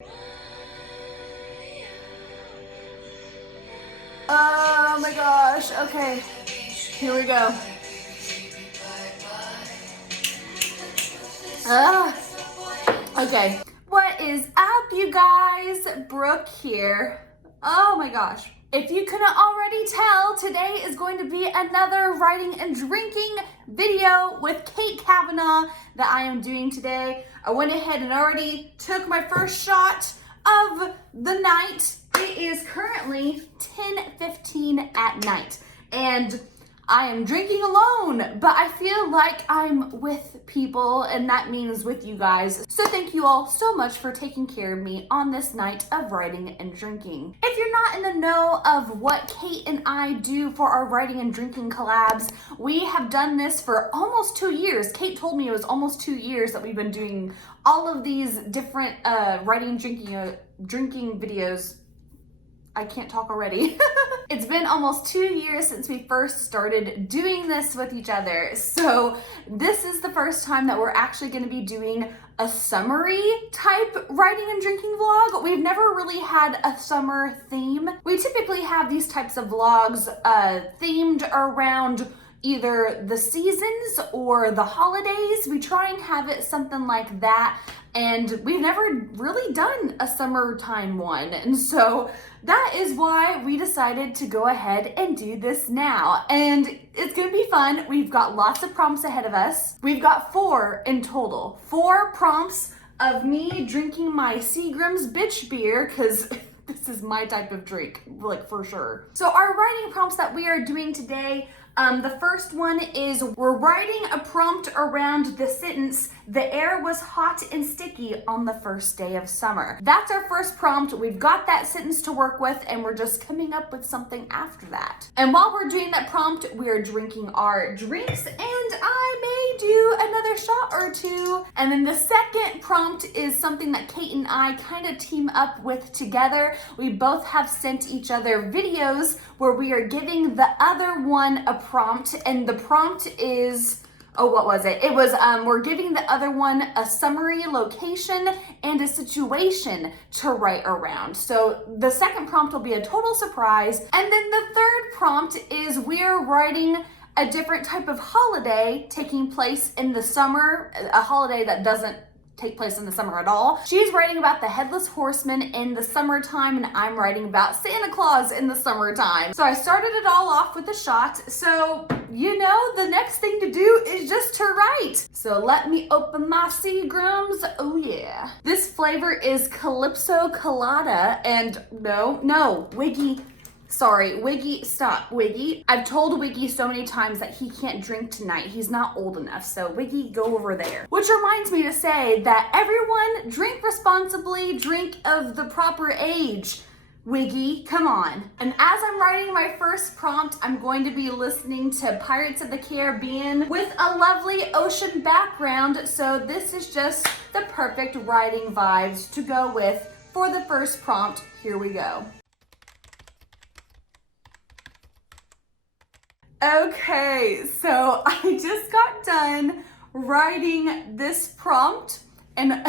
Oh my gosh, okay, here we go. Okay, what is up, you guys? Brooke here. Oh my gosh. If you couldn't already tell, today is going to be another writing and drinking video with Cavanaugh that I am doing today. I went ahead and already took my first shot of the night. It is currently 10:15 at night and I am drinking alone, but I feel like I'm with people, and that means with you guys. So thank you all so much for taking care of me on this night of writing and drinking. If you're not in the know of what Kate and I do for our writing and drinking collabs, we have done this for almost 2 years. Kate told me it was almost 2 years that we've been doing all of these different writing and drinking videos. I can't talk already. It's been almost 2 years since we first started doing this with each other. So this is the first time that we're actually going to be doing a summary type writing and drinking vlog. We've never really had a summer theme. We typically have these types of vlogs themed around either the seasons or the holidays. We try and have it something like that. And we've never really done a summertime one. And so that is why we decided to go ahead and do this now. And it's gonna be fun. We've got lots of prompts ahead of us. We've got 4 in total. 4 prompts of me drinking my Seagram's bitch beer, because this is my type of drink, like for sure. So our writing prompts that we are doing today, the first one is we're writing a prompt around the sentence, "The air was hot and sticky on the first day of summer." That's our first prompt. We've got that sentence to work with, and we're just coming up with something after that. And while we're doing that prompt, we are drinking our drinks, and I may do another shot or two. And then the second prompt is something that Kate and I kind of team up with together. We both have sent each other videos where we are giving the other one a prompt, and the prompt is, what was it? It was, we're giving the other one a summary, location, and a situation to write around. So the second prompt will be a total surprise. And then the third prompt is we're writing a different type of holiday taking place in the summer, a holiday that doesn't take place in the summer at all. She's writing about the Headless Horseman in the summertime, and I'm writing about Santa Claus in the summertime. So I started it all off with a shot. So, you know, the next thing to do is just to write. So let me open my Seagrams. Oh yeah. This flavor is Calypso Colada, and no, Wiggy. Sorry, Wiggy, stop, Wiggy. I've told Wiggy so many times that he can't drink tonight. He's not old enough, so Wiggy, go over there. Which reminds me to say that everyone drink responsibly, drink of the proper age. Wiggy, come on. And as I'm writing my first prompt, I'm going to be listening to Pirates of the Caribbean with a lovely ocean background, so this is just the perfect writing vibes to go with for the first prompt. Here we go. Okay, so I just got done writing this prompt, and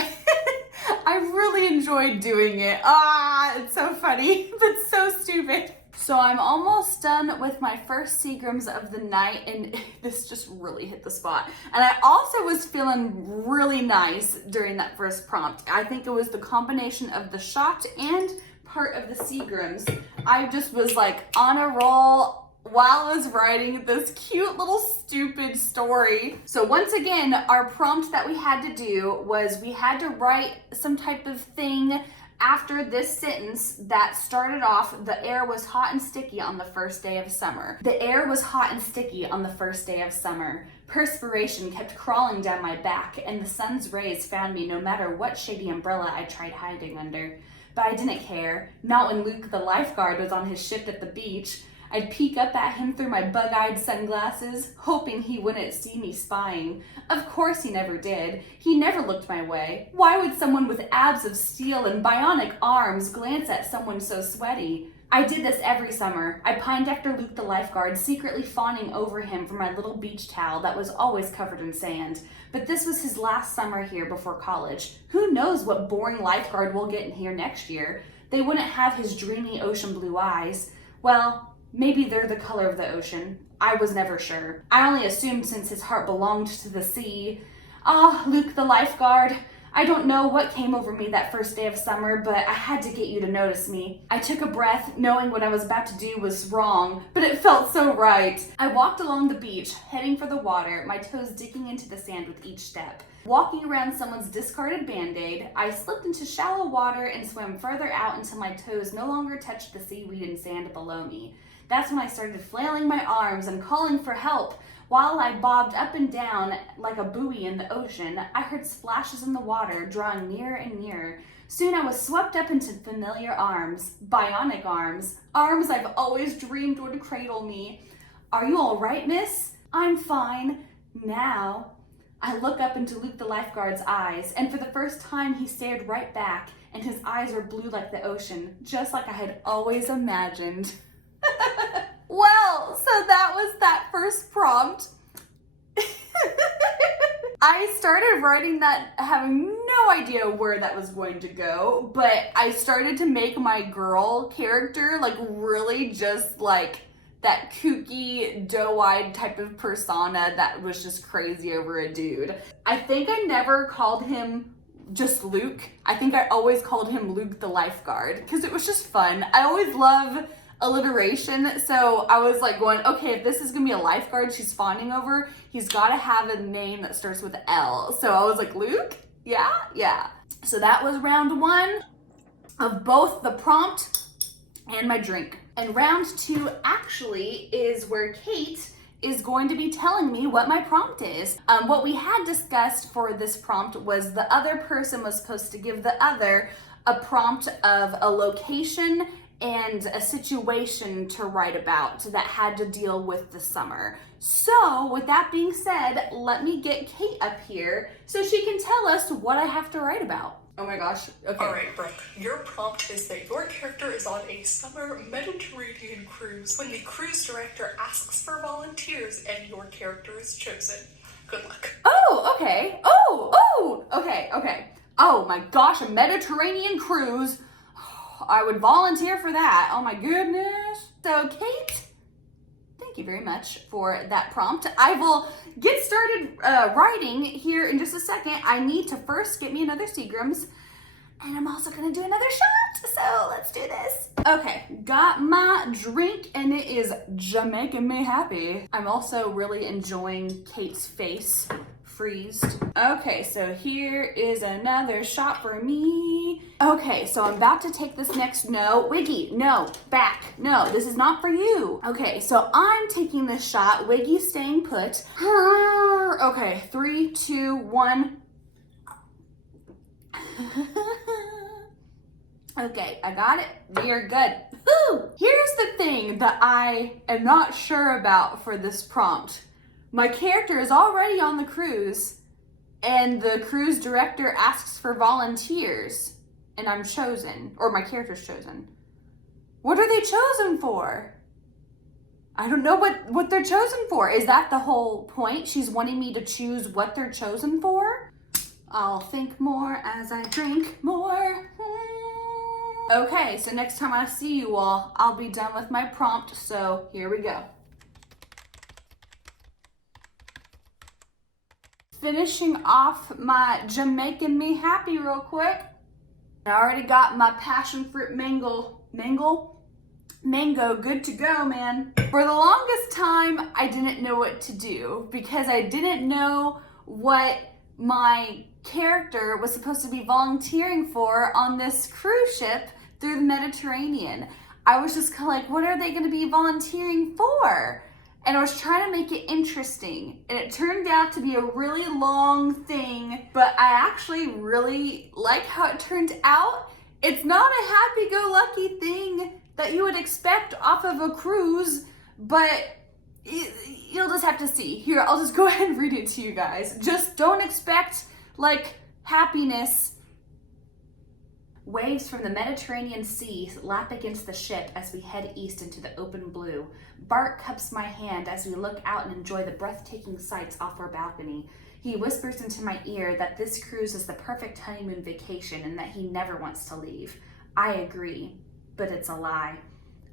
I really enjoyed doing it. It's so funny, but so stupid. So I'm almost done with my first Seagrams of the night, and this just really hit the spot. And I also was feeling really nice during that first prompt. I think it was the combination of the shot and part of the Seagrams. I just was like on a roll while I was writing this cute little stupid story. So once again, our prompt that we had to do was we had to write some type of thing after this sentence that started off, "The air was hot and sticky on the first day of summer." The air was hot and sticky on the first day of summer. Perspiration kept crawling down my back, and the sun's rays found me no matter what shady umbrella I tried hiding under. But I didn't care, not when Luke the lifeguard was on his shift at the beach. I'd peek up at him through my bug-eyed sunglasses, hoping he wouldn't see me spying. Of course he never did. He never looked my way. Why would someone with abs of steel and bionic arms glance at someone so sweaty? I did this every summer. I pined after Luke the lifeguard, secretly fawning over him for my little beach towel that was always covered in sand. But this was his last summer here before college. Who knows what boring lifeguard we'll get in here next year? They wouldn't have his dreamy ocean blue eyes. Well, maybe they're the color of the ocean. I was never sure. I only assumed since his heart belonged to the sea. Ah, Luke the lifeguard. I don't know what came over me that first day of summer, but I had to get you to notice me. I took a breath, knowing what I was about to do was wrong, but it felt so right. I walked along the beach, heading for the water, my toes digging into the sand with each step. Walking around someone's discarded Band-Aid, I slipped into shallow water and swam further out until my toes no longer touched the seaweed and sand below me. That's when I started flailing my arms and calling for help. While I bobbed up and down like a buoy in the ocean, I heard splashes in the water, drawing nearer and nearer. Soon I was swept up into familiar arms, bionic arms I've always dreamed would cradle me. Are you all right, miss? I'm fine. Now, I look up into Luke the lifeguard's eyes, and for the first time he stared right back, and his eyes were blue like the ocean, just like I had always imagined. Well, so that was that first prompt. I started writing that having no idea where that was going to go, but I started to make my girl character like really just like that kooky, doe-eyed type of persona that was just crazy over a dude. I think I never called him just Luke. I think I always called him Luke the lifeguard because it was just fun. I always love alliteration, so I was like going, okay, if this is gonna be a lifeguard she's fawning over, he's gotta have a name that starts with L. So I was like, Luke? Yeah. So that was round one of both the prompt and my drink. And round two actually is where Kate is going to be telling me what my prompt is. What we had discussed for this prompt was the other person was supposed to give the other a prompt of a location and a situation to write about that had to deal with the summer. So with that being said, let me get Kate up here so she can tell us what I have to write about. Oh my gosh, okay. All right, Brooke, your prompt is that your character is on a summer Mediterranean cruise when the cruise director asks for volunteers and your character is chosen. Good luck. Oh, okay. Okay. Oh my gosh, a Mediterranean cruise. I would volunteer for that. Oh my goodness. So Kate, thank you very much for that prompt. I will get started writing here in just a second. I need to first get me another Seagram's, and I'm also gonna do another shot. So let's do this. Okay, got my drink and it is Jamaican me happy. I'm also really enjoying Kate's face freezed. Okay, so here is another shot for me. Okay, so I'm about to take this next, no, Wiggy, no, back, no, this is not for you. Okay, so I'm taking this shot, Wiggy staying put. Okay, 3, 2, 1. Okay, I got it, we are good. Woo! Here's the thing that I am not sure about for this prompt. My character is already on the cruise, and the cruise director asks for volunteers, and I'm chosen, or my character's chosen. What are they chosen for? I don't know what they're chosen for. Is that the whole point? She's wanting me to choose what they're chosen for? I'll think more as I drink more. Okay, so next time I see you all, I'll be done with my prompt, so here we go. Finishing off my Jamaican me happy real quick. I already got my passion fruit mango good to go, man. For the longest time, I didn't know what to do because I didn't know what my character was supposed to be volunteering for on this cruise ship through the Mediterranean. I was just kind of like, what are they going to be volunteering for? And I was trying to make it interesting, and it turned out to be a really long thing, but I actually really like how it turned out. It's not a happy-go-lucky thing that you would expect off of a cruise, but you'll just have to see. Here, I'll just go ahead and read it to you guys. Just don't expect, like, happiness Waves from the Mediterranean Sea lap against the ship as we head east into the open blue. Bart cups my hand as we look out and enjoy the breathtaking sights off our balcony. He whispers into my ear that this cruise is the perfect honeymoon vacation and that he never wants to leave. I agree, but it's a lie.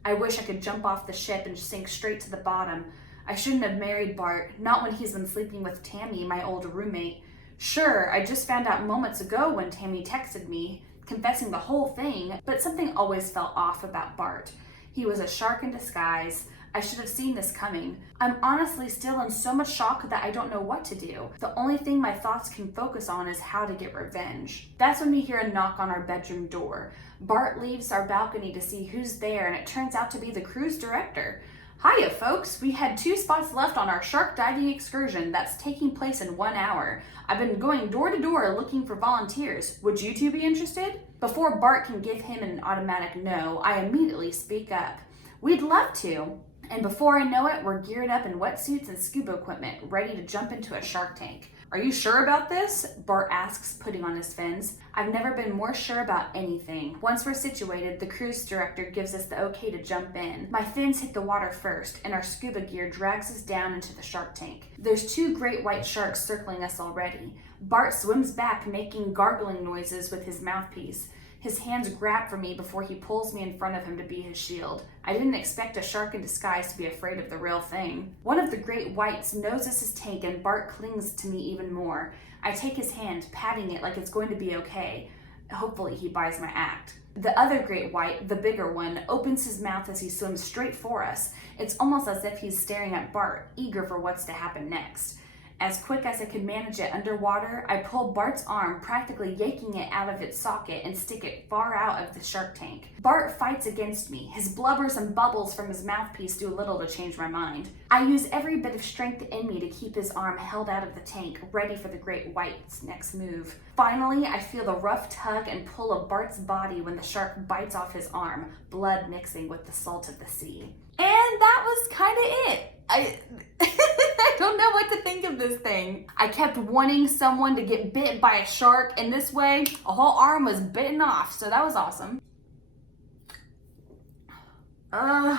I wish I could jump off the ship and sink straight to the bottom. I shouldn't have married Bart, not when he's been sleeping with Tammy, my old roommate. Sure, I just found out moments ago when Tammy texted me, confessing the whole thing, but something always felt off about Bart. He was a shark in disguise. I should have seen this coming. I'm honestly still in so much shock that I don't know what to do. The only thing my thoughts can focus on is how to get revenge. That's when we hear a knock on our bedroom door. Bart leaves our balcony to see who's there, and it turns out to be the cruise director. Hiya, folks. We had 2 spots left on our shark diving excursion that's taking place in 1 hour. I've been going door to door looking for volunteers. Would you two be interested? Before Bart can give him an automatic no, I immediately speak up. We'd love to. And before I know it, we're geared up in wetsuits and scuba equipment, ready to jump into a shark tank. Are you sure about this? Bart asks, putting on his fins. I've never been more sure about anything. Once we're situated, the cruise director gives us the okay to jump in. My fins hit the water first, and our scuba gear drags us down into the shark tank. There's 2 great white sharks circling us already. Bart swims back, making gargling noises with his mouthpiece. His hands grab for me before he pulls me in front of him to be his shield. I didn't expect a shark in disguise to be afraid of the real thing. One of the great whites noses his tank and Bart clings to me even more. I take his hand, patting it like it's going to be okay. Hopefully he buys my act. The other great white, the bigger one, opens his mouth as he swims straight for us. It's almost as if he's staring at Bart, eager for what's to happen next. As quick as I could manage it underwater, I pull Bart's arm, practically yanking it out of its socket and stick it far out of the shark tank. Bart fights against me. His blubbers and bubbles from his mouthpiece do little to change my mind. I use every bit of strength in me to keep his arm held out of the tank, ready for the great white's next move. Finally, I feel the rough tug and pull of Bart's body when the shark bites off his arm, blood mixing with the salt of the sea. And that was kind of it. I don't know what to think of this thing. I kept wanting someone to get bit by a shark, and this way, a whole arm was bitten off, so that was awesome. The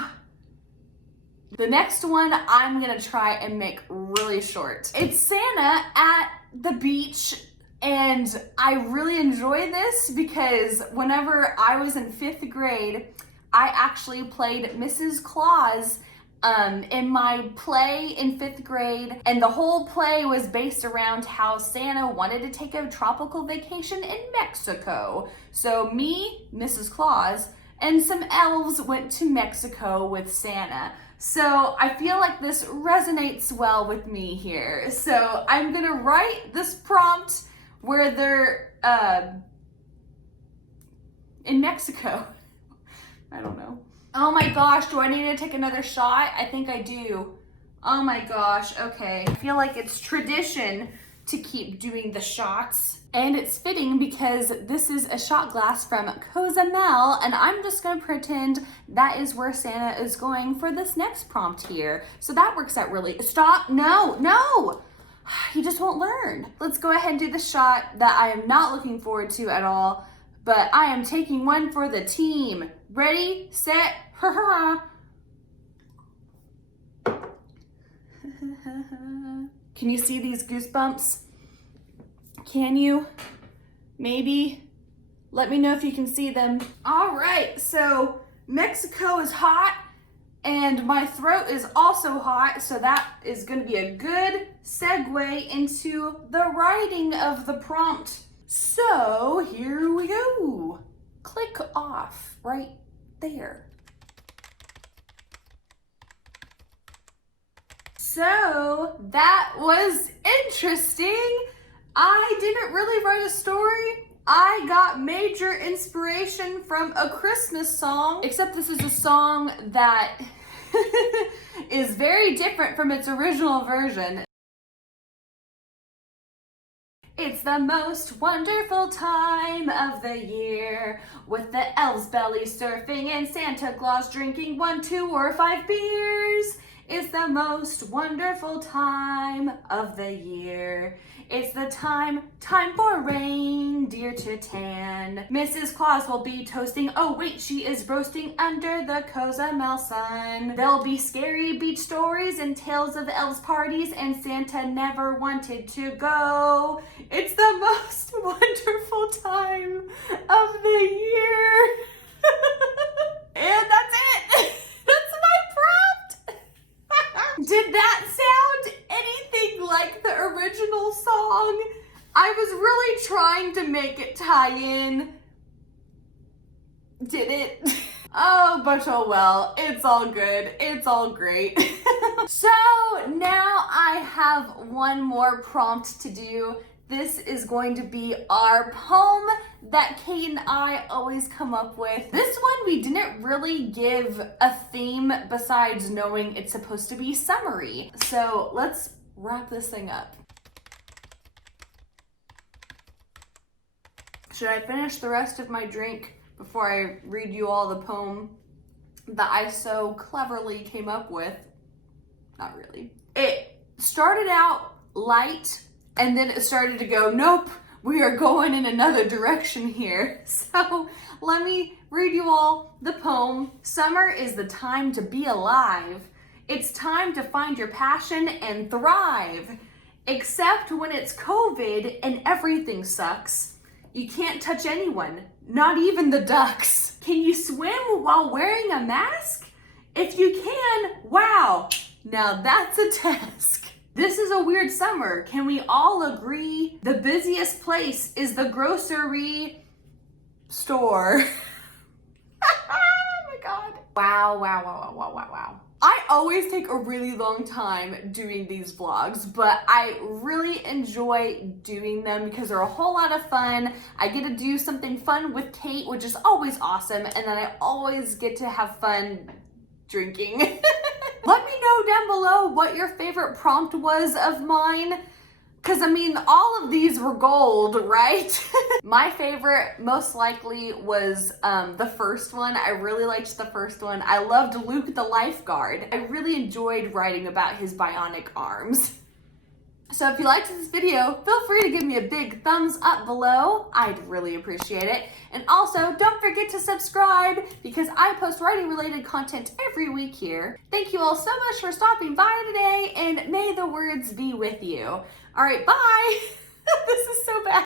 next one I'm gonna try and make really short. It's Santa at the beach, and I really enjoy this because whenever I was in 5th grade, I actually played Mrs. Claus in my play in 5th grade, and the whole play was based around how Santa wanted to take a tropical vacation in Mexico. So me, Mrs. Claus, and some elves went to Mexico with Santa. So I feel like this resonates well with me here. So I'm gonna write this prompt where they're in Mexico. I don't know. Oh my gosh, do I need to take another shot? I think I do. Oh my gosh, okay. I feel like it's tradition to keep doing the shots. And it's fitting because this is a shot glass from Cavanaugh, and I'm just gonna pretend that is where Santa is going for this next prompt here. So that works out really, stop, no! You just won't learn. Let's go ahead and do the shot that I am not looking forward to at all, but I am taking one for the team. Ready, set, hurrah! Can you see these goosebumps? Can you? Maybe? Let me know if you can see them. All right, so Mexico is hot and my throat is also hot, so that is going to be a good segue into the writing of the prompt. So here we go. Click off right there. So that was interesting. I didn't really write a story. I got major inspiration from a Christmas song, except this is a song that is very different from its original version. It's the most wonderful time of the year, with the elves belly surfing and Santa Claus drinking 1, 2, or 5 beers. It's the most wonderful time of the year. It's the time for reindeer to tan. Mrs. Claus will be toasting, oh wait, she is roasting under the Cozumel sun. There'll be scary beach stories and tales of elves parties, and Santa never wanted to go. It's the most wonderful time of the year. And that's it. That's my prompt. Did that sound anything like the original song? I was really trying to make it tie in. Did it? Oh, but oh well. It's all good. It's all great. So now I have one more prompt to do. This is going to be our poem that Kate and I always come up with. This one we didn't really give a theme besides knowing it's supposed to be summery. So let's wrap this thing up. Should I finish the rest of my drink before I read you all the poem that I so cleverly came up with? Not really. It started out light, and then it started to go, nope, we are going in another direction here. So let me read you all the poem. Summer is the time to be alive. It's time to find your passion and thrive. Except when it's COVID and everything sucks. You can't touch anyone, not even the ducks. Can you swim while wearing a mask? If you can, wow, now that's a task. This is a weird summer. Can we all agree? The busiest place is the grocery store. Oh my God. Wow. I always take a really long time doing these vlogs, but I really enjoy doing them because they're a whole lot of fun. I get to do something fun with Kate, which is always awesome, and then I always get to have fun drinking. Let me know down below what your favorite prompt was of mine. Because, I mean, all of these were gold, right? My favorite, most likely, was the first one. I really liked the first one. I loved Luke the lifeguard. I really enjoyed writing about his bionic arms. So if you liked this video, feel free to give me a big thumbs up below. I'd really appreciate it. And also, don't forget to subscribe because I post writing related content every week here. Thank you all so much for stopping by today, and may the words be with you. All right, bye. This is so bad.